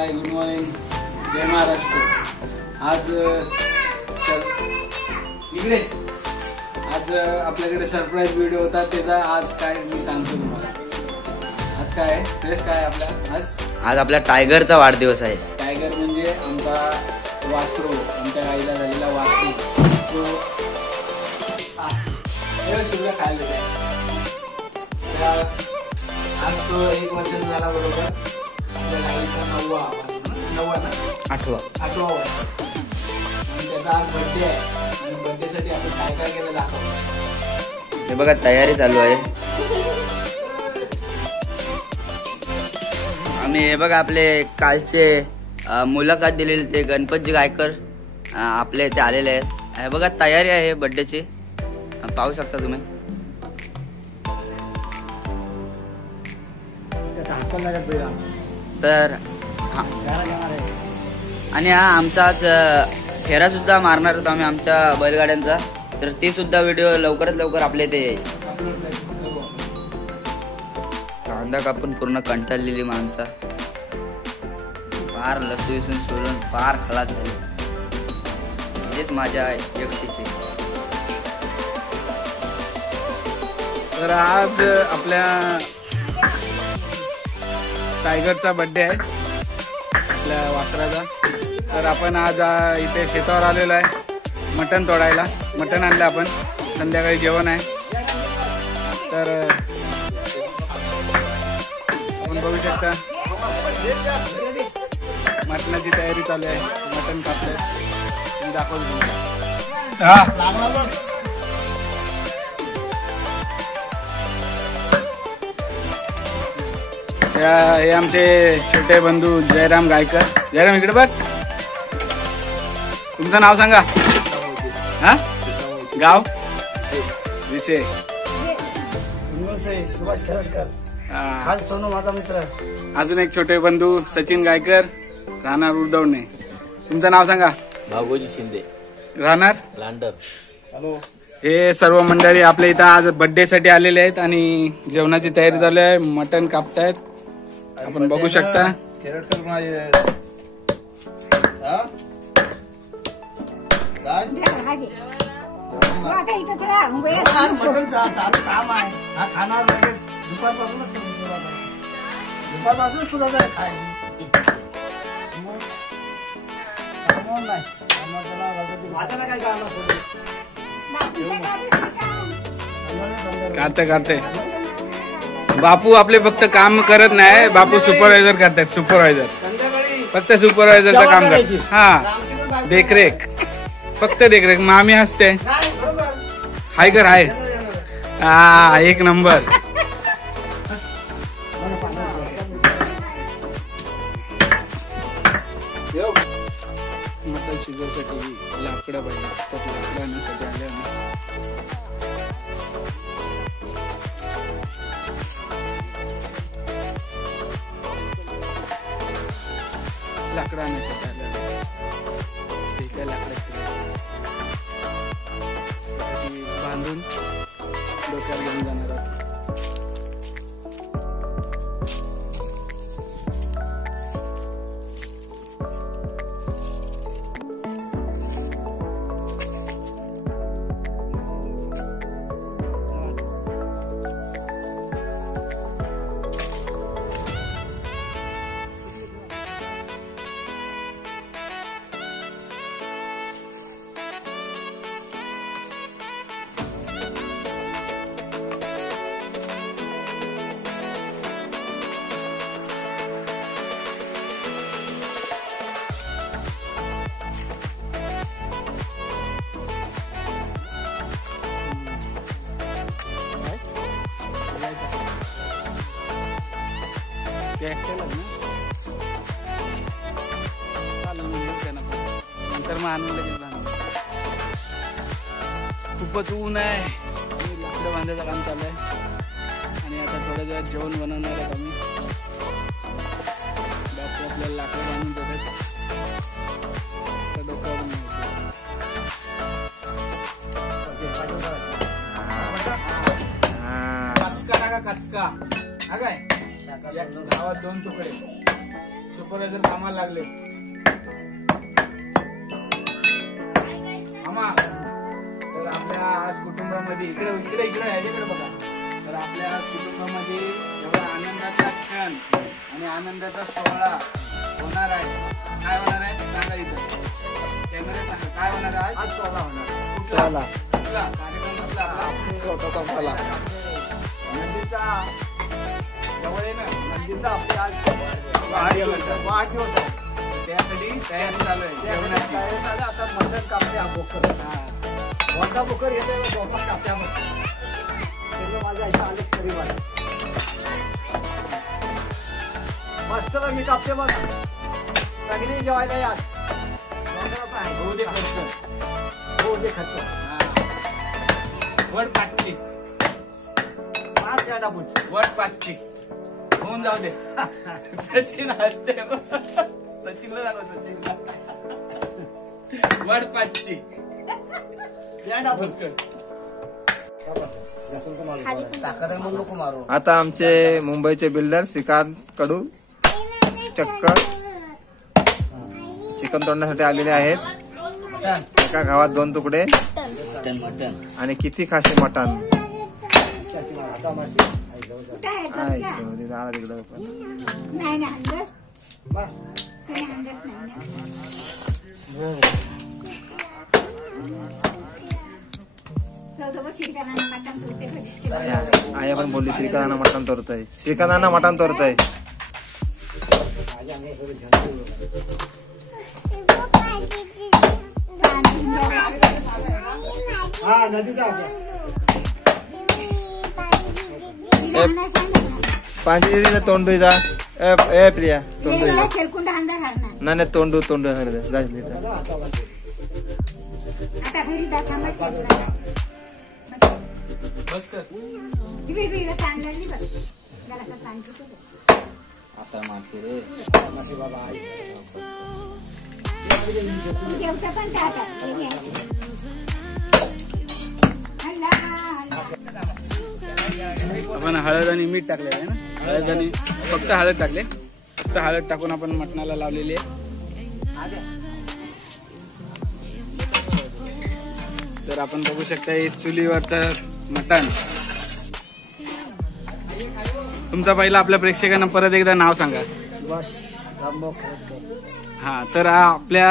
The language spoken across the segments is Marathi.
हाय, गुड मॉर्निंग, जय महाराष्ट्र। आज इकडे आपल्याकडे सरप्राईज व्हिडिओ होता, त्याचा आज काय मी सांगतो तुम्हाला। आज काय आहे श्रेष्ठ, काय आपला आज आपल्या टायगरचा वाढदिवस आहे। टायगर म्हणजे आमचा वासरू, आमच्या गाईला झालेला वासरू, तो सुद्धा खायला जाईल। आज तो 1 वर्ष झाला बरोबर। आपल्या गाईचा 8वा वर्ष आणि त्याचा आज बर्थडे आहे आणि बर्थडे साठी आपण काय काय केलं दाखव। हे बघा तयारी चालू आहे। आम्ही हे बघा आपले कालचे मुलाखत दिलेली ते गणपतजी गायकर आपले इथे आलेले आहेत। हे बघा तयारी आहे बर्थडेची, पाहू शकता तुम्ही। तर आणि हा आमचा आज फेरा सुद्धा मारणार होतो आम्ही आमच्या बैलगाड्यांचा, तर ती सुद्धा व्हिडिओ लवकरात लवकर आपल्या इथे येईल। कांदा कापून पूर्ण कंटाळलेली माणसं, फार लसूण सोडून फार खलास झाली, हेच माझ्या एकटीची। तर आज आपल्या टायगरचा बर्थडे आहे, आपल्या वासराचा। तर आपण आज इथे शेतावर आलेलो आहे मटण तोडायला। मटण आणलं आपण, संध्याकाळी जेवण आहे। तर आपण बघू शकता मटणाची तयारी चालू आहे, मटण कापलंय, मी दाखवतो तुम्हाला। हे आमचे छोटे बंधू जयराम गायकर। जयराम इकडे बघ, तुमचं नाव सांगा। हा, गाव विषय सुभाष खेरडकर, आज सोनू माझा मित्र। अजून एक छोटे बंधू सचिन गायकर, राहणार उर्दवणे। तुमचं नाव सांगा। भागोजी शिंदे, राहणार लांडर। हॅलो। हे सर्व मंडळी आपल्या इथं आज बर्थडे साठी आलेले आहेत आणि जेवणाची तयारी चालू आहे, मटण कापतायत, आपण बघू शकता। खेरडकर मटन चालू काम आहे, हा खाणार लगेच दुपारपासूनच सुद्धा जाय खायची करते बापू आपले फक्त काम करत नाही, बापू सुपरवायझर करतात, सुपरवायझर फक्त सुपरवायझरचं काम करतात। हा, देखरेख, फक्त देखरेख। मामी हसते, हाय कर हाय, हा एक नंबर। मटण शिजवण्यासाठी लाकडं पाहिजे, लाकडं आणण्यासाठी आले आम्ही। लाकडं आणण्यासाठी आले आम्ही, ते लाकडं बांधून डोक्यावर घेऊन जाणार आहोत। नंतर मग आणून लगेच खूपच ऊन आहे, लाकडं बांधायचं काम चालू आहे आणि आता थोड्या वेळात जेवण बनवणार आहेत आम्ही। बापू आपल्याला लाकडं बांधून देतात, डोक्यावरून कचका टाका, कचका हा काय गावात 2 तुकडे सुपरवायझर कामाला लागले. मामा तर आपल्या आज कुटुंबामध्ये इकडे इकडे इकडे ह्याच्याकडे बघा. तर आपल्या आज कुटुंबामध्ये एवढा आनंदाचा क्षण आणि आनंदाचा सोहळा होणार आहे. काय होणार आहे सांगा इथं कॅमेरा सांगा. काय होणार आहे आज? सोहळा होणार. सोहळा. कसला कार्यक्रम कसला आपला? नंदीचा जवळ आहे ना. नंदीचा आपल्या आज वाढदिवस आहे. वाढदिवस आहे. त्यासाठी तयारी चालू आहे जेवणाची. आता मटण कापते हा बोकर. मोठा बोकर घेते बोकर कापत्या माझ्या इथं आले तरी मला मस्त मी कापते बघ. सगळी जेवायला आज होऊ दे खर्च. हो दे खर्च. वड पाचची 5 गाडा पुढची. वड पाचची होऊन जाऊ दे. सचिन हसते. सचिनला दाखव. सचिनला वड पाचची गाडा पुढची. ताकद आहे म्हणून नको मारू. आता आमचे मुंबईचे बिल्डर श्रीकांत कडू चक्क चिकन तोडण्यासाठी आलेले आहेत. एका गावात 2 तुकडे मटन आणि किती खाशी मटण. आया पण बोलली श्रीकांतांना मटण तोडतंय. श्रीकांतांना मटण तोडतंय. हा नदीचा पांची तोंडू जा. ए प्रिया तोंडू जा. नाही तोंडू तोंडू आता घरी जाता बस कर. आता मासे रे. जेवता पण आपण हळद आणि मीठ टाकलेलं आहे ना. हळद आणि फक्त हळद टाकले. फक्त हळद टाकून आपण मटणाला लावलेली आहे. तर आपण बघू शकता हे चुलीवरचं मटण. तुमचा पहिला आपल्या प्रेक्षकांना परत एकदा नाव सांगा. सुभाष रामभाऊ खेळकर. हा तर आपल्या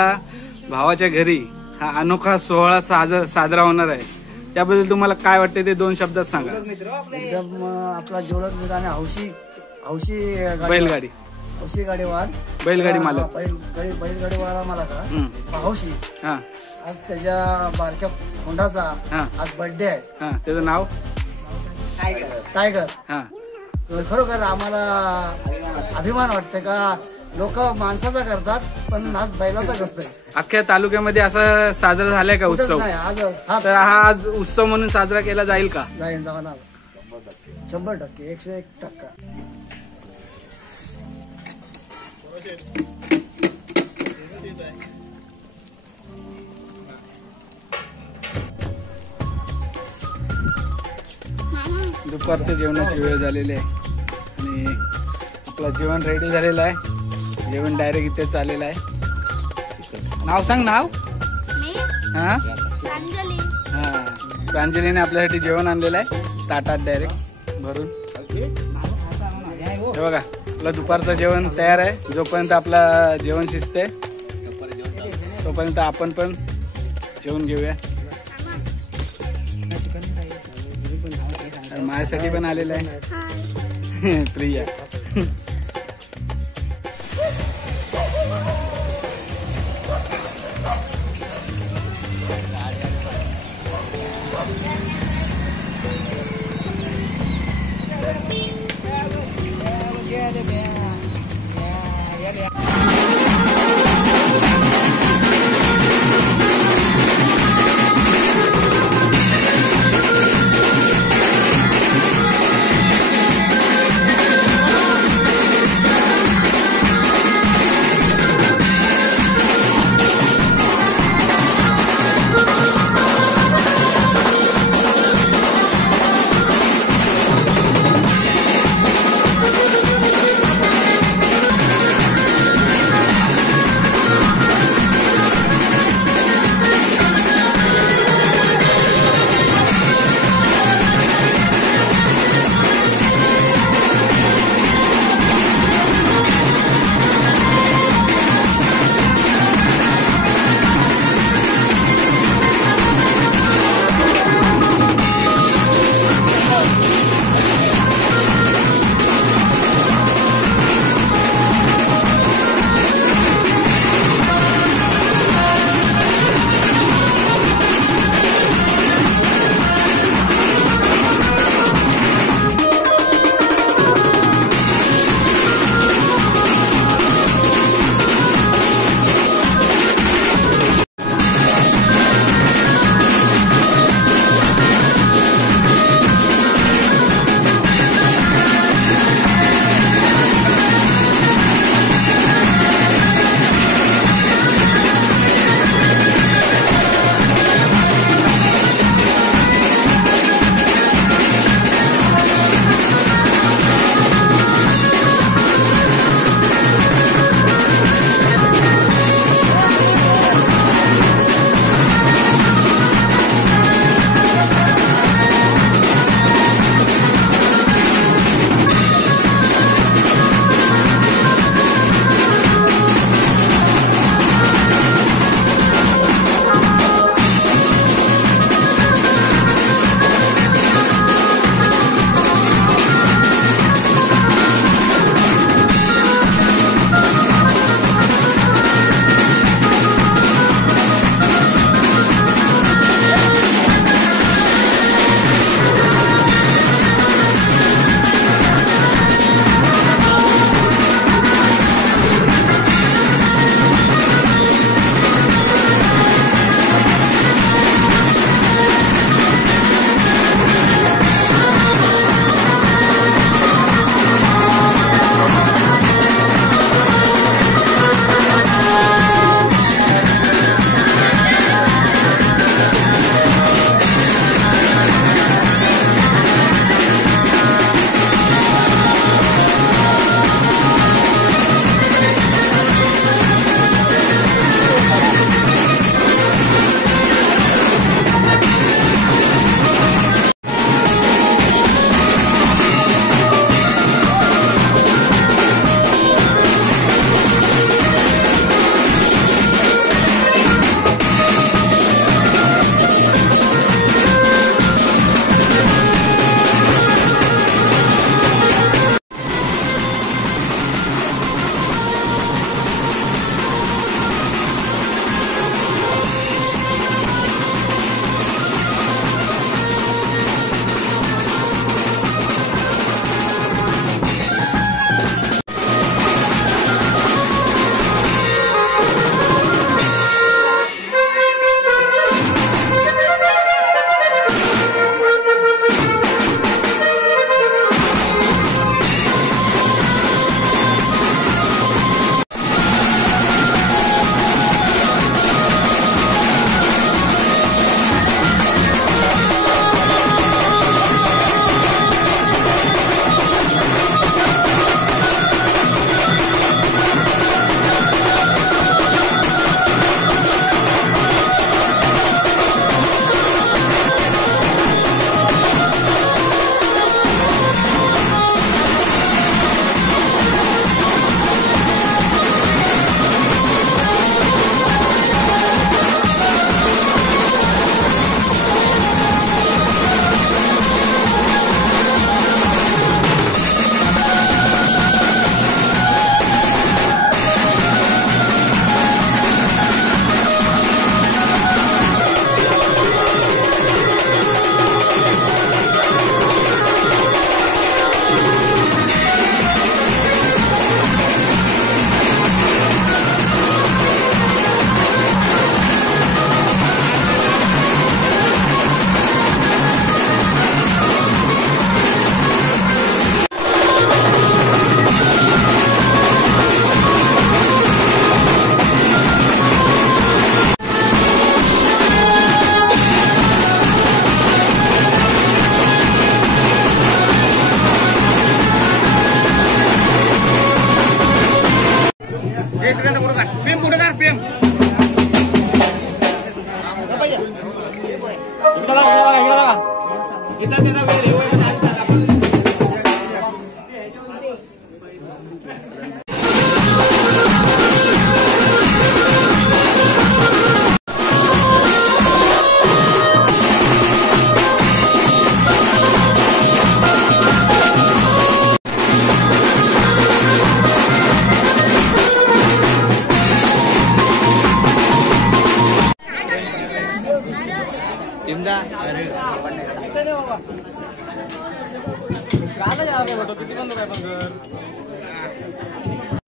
भावाच्या घरी हा अनोखा सोहळा साजरा होणार आहे. त्याबद्दल तुम्हाला काय वाटते ते 2 शब्दात सांगा. एकदम आपला जोडक मित्र आणि हौशी बैलगाडी हौशी गाडीवार बैलगाडी मालक. बैलगाडीवाला मला का हौशी. हा आज त्याच्या बारक्या खोंडाचा हा आज बर्थडे आहे. हा त्याचं नाव टायगर. हा तर खरोखर आम्हाला अभिमान वाटतं का लोक माणसाचा करतात पण आज बैलाचा करतोय. अख्ख्या तालुक्यामध्ये असं साजरा झालाय का उत्सव? नाही आज तर हा आज उत्सव म्हणून साजरा केला जाईल का? जाईल जाणार 100% 101%. दुपारच्या जेवणाची वेळ झालेली आहे आणि आपलं जेवण रेडी झालेलं आहे. जेवण डायरेक्ट इथे चाललेलं आहे. नाव सांग नाव. हा हा प्रांजलीने आपल्यासाठी जेवण आणलेलं आहे ताटात डायरेक्ट भरून. हे बघा आपलं दुपारचं जेवण तयार आहे. जोपर्यंत आपला जेवण शिजते तोपर्यंत आपण पण जेवण घेऊया. माझ्यासाठी पण आलेलं आहे प्रिया.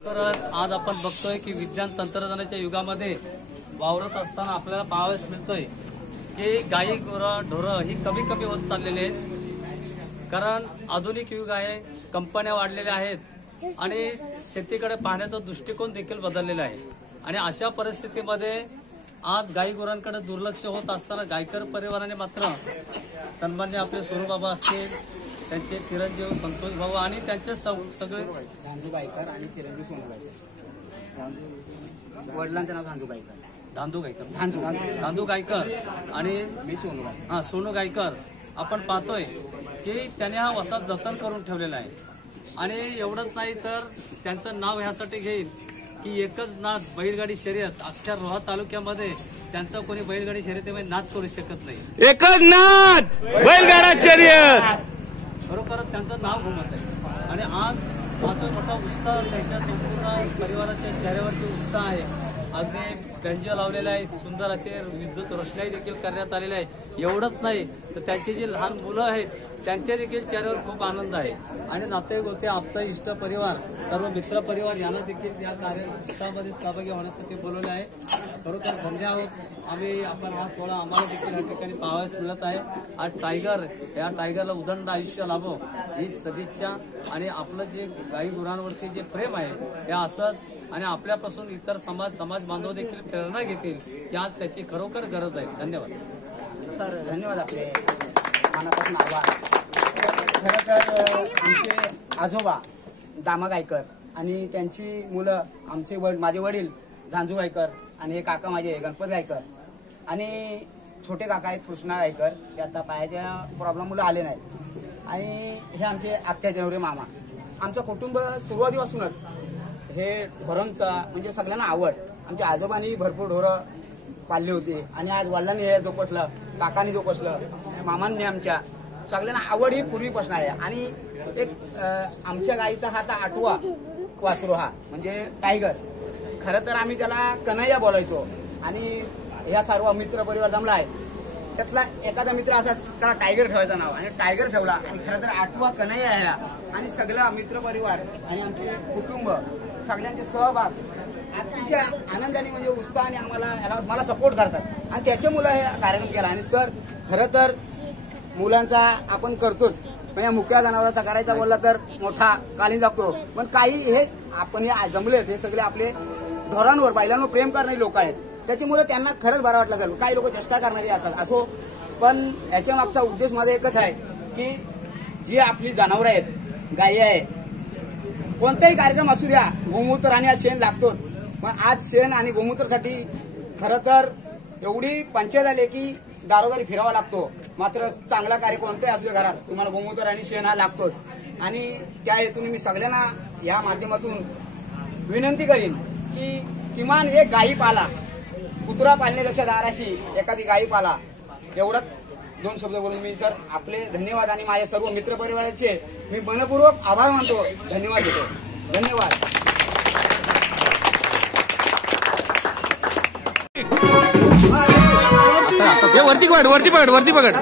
तरच आज आपण बघतोय की विज्ञान तंत्रज्ञानाच्या युगामध्ये वावरत असताना आपल्याला पाहावयास मिळतोय की गाई ढोरं ही कमी कमी होत चाललेली आहेत. कारण आधुनिक युग आहे, कंपन्या वाढलेल्या आहेत आणि शेतीकडे पाहण्याचा दृष्टिकोन देखील बदललेला आहे. आणि अशा परिस्थितीमध्ये आज गाई गुरांकडे दुर्लक्ष होत असताना गायकर परिवाराने मात्र सन्मान्य आपले स्वरूबाबा असतील, त्यांचे चिरंजीव संतोष भाऊ आणि त्यांचे सगळे झांजू गायकर आणि चिरंजीव सोनू गायकर. वडिलांचं नाव झांजू गायकर, धांदू गायकर आणि मी सोनू गायकर. सोनू गायकर आपण पाहतोय की त्याने हा वसाहत जतन करून ठेवलेला आहे. आणि एवढंच नाही तर त्यांचं नाव ह्यासाठी घेईल की एकच नाद बैलगाडी शर्यत अख्ख्या रोहा तालुक्यामध्ये त्यांचं कोणी बैलगाडी शर्यतीमध्ये नाद करू शकत नाही. एकच नाद बैलगाडा शर्यत. खरोखरच त्यांचं नाव घुमत आहे. आणि आज मोठा उत्साह त्यांच्या संपूर्ण परिवाराच्या चेहऱ्यावरती उत्साह आहे. अगदी बेंजो लावलेला आहे, सुंदर असे विद्युत रोषणाई देखील करण्यात आलेली आहे. एवढंच नाही तर त्यांची जी लहान मुलं आहेत त्यांच्या देखील चेहऱ्यावर खूप आनंद आहे. आणि नातेवाईक होते, आप्त इष्ट परिवार, सर्व मित्र परिवार यांना देखील या कार्यक्रमामध्ये सहभागी होण्यासाठी बोलवले आहे. खरोखर धन्य आहोत आम्ही. आपण हा सोहळा आम्हाला देखील या ठिकाणी पाहावयास मिळत आहे. आज या टायगरला उदंड आयुष्य लाभो हीच सदिच्छा. आणि आपलं जे गाई गुरांवरती जे प्रेम आहे हे असंच आणि आपल्यापासून इतर समाज बांधव देखील प्रेरणा घेतील की आज त्याची खरोखर गरज आहे. धन्यवाद सर. धन्यवाद आपले मनापासून आभार. खरं तर आमचे आजोबा दामा गायकर आणि त्यांची मुलं माझे वडील झांजू गायकर आणि हे काका माझे गणपत गायकर आणि छोटे काका आहेत कृष्णा गायकर. ते आता पायाच्या प्रॉब्लेममुळे आले नाहीत. आणि हे आमचे आत्या जनवरी मामा. आमचं कुटुंब सुरुवातीपासूनच हे ढोरांचा म्हणजे सगळ्यांना आवड. आमच्या आजोबांनी भरपूर ढोरं पाळली होती आणि आज वडिलांनी हे जोपासलं, काकांनी जोपासलं, मामांनी आमच्या सगळ्यांना आवड ही पूर्वीपासून आहे. आणि एक आमच्या गाईचा हा आता 8वा वासरू हा म्हणजे टायगर. खरं तर आम्ही त्याला कन्हैया बोलायचो आणि ह्या सर्व मित्र परिवार जमला आहे त्यातला एखादा मित्र असा त्याला टायगर ठेवायचं नाव आणि टायगर ठेवला. आणि खरं तर 8वा कन्हैया आहे आणि सगळा मित्र परिवार आणि आमचे कुटुंब सगळ्यांचे सहभाग अतिशय आनंदाने म्हणजे उत्साहाने मला सपोर्ट करतात आणि त्याच्यामुळे हे कार्यक्रम केला. आणि सर खरं तर मुलांचा आपण करतोच पण या मुक्या जनावरांचा करायचा बोलला तर मोठा कालीन जातो. पण काही हे आपण हे जमलेत हे सगळे आपले ढोरांवर बैलांवर प्रेम करणारे लोक आहेत. त्याच्यामुळे त्यांना खरंच बरं वाटलं जाईल. काही लोक चेष्टा करणारे असतात असो पण याच्या मागचा उद्देश माझा एकच आहे की जी आपली जनावरं आहेत गायी आहे कोणताही कार्यक्रम असू द्या गोमूत्र आणि शेण लागतोच. पण आज शेण आणि गोमूत्रासाठी खरं तर एवढी पंचायत आली की दारोदारी फिरावा लागतो. मात्र चांगला कार्य कोणताही असू द्या घरात तुम्हाला गोमूत्र आणि शेण हा लागतोच. आणि त्या हेतून मी सगळ्यांना या माध्यमातून विनंती करीन की किमान एक गायी पाला. कुत्रा पाळण्यापेक्षा दाराशी एखादी गायी पाला. एवढंच 2 शब्द बोलून मी सर आपले धन्यवाद आणि माझ्या सर्व मित्रपरिवाराचे मी मनपूर्वक आभार मानतो. धन्यवाद देतो. धन्यवाद. वरती पकड.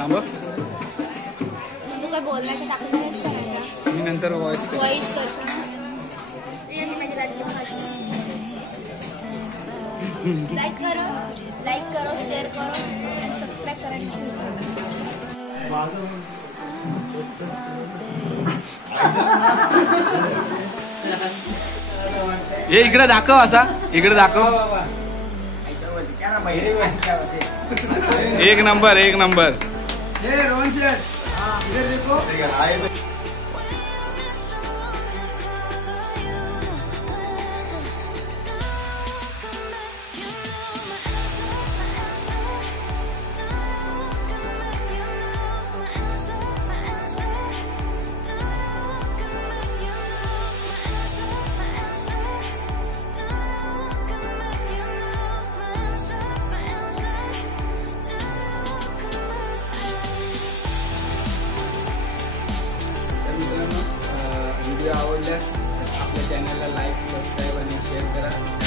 थांब तू काय बोलण्याचं टाकणारच करायला मी नंतर व्हॉइस वॉइस करशील ये ही माझी लाईक करो शेअर करो आणि सबस्क्राईब करायला विसरू नका. हे इकडे दाखव असा इकडे दाखव. एक नंबर एक नंबर. रोहन शेठ इधर देखो. व्हिडिओ आवडल्यास आपल्या चॅनलला लाईक सबस्क्राईब आणि शेअर करा.